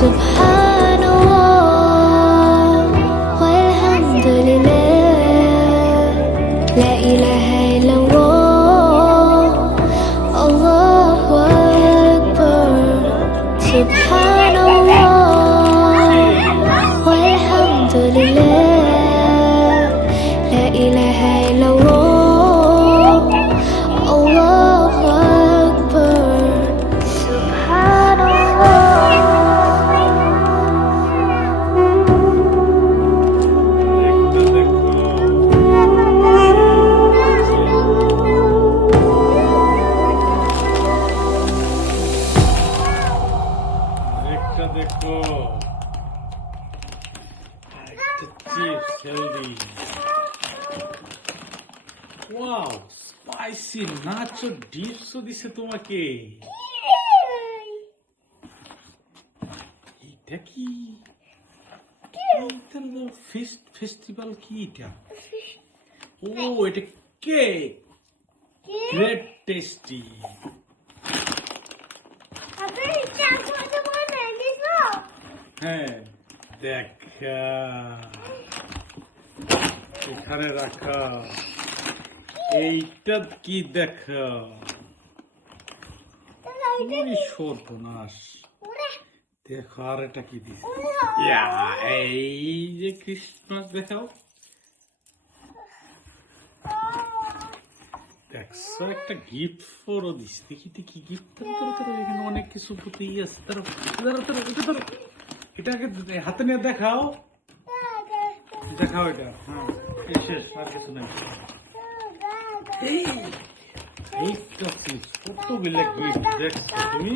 سبحان الله والحمد لله لا إله إلا الله الله أكبر سبحان الله والحمد لله لا إله إلا الله الله أكبر سبحان একটা দেখো chips healthy wow spicy নাচো ডিপসও দিছে তোমাকে এটা কি ফেস্টিভ্যাল কি এটা ও এটা কেক গ্রেট টেস্টি হ্যাঁ দেখা এখানে রাখা এইটা কি দেখা সর্বনাশ দেখো আর এটা কি দিস এই যে ক্রিসমাস দেখাও দেখছো একটা গিফট ফরও দিস দেখি কি গিফট এখানে অনেক কিছু প্রতি আছে এটাকে হাতে নিয়ে দেখাও এটা হ্যাঁ শেষ আর কিছু নাই এইটা কতগুলো গিফট দেখছো তুমি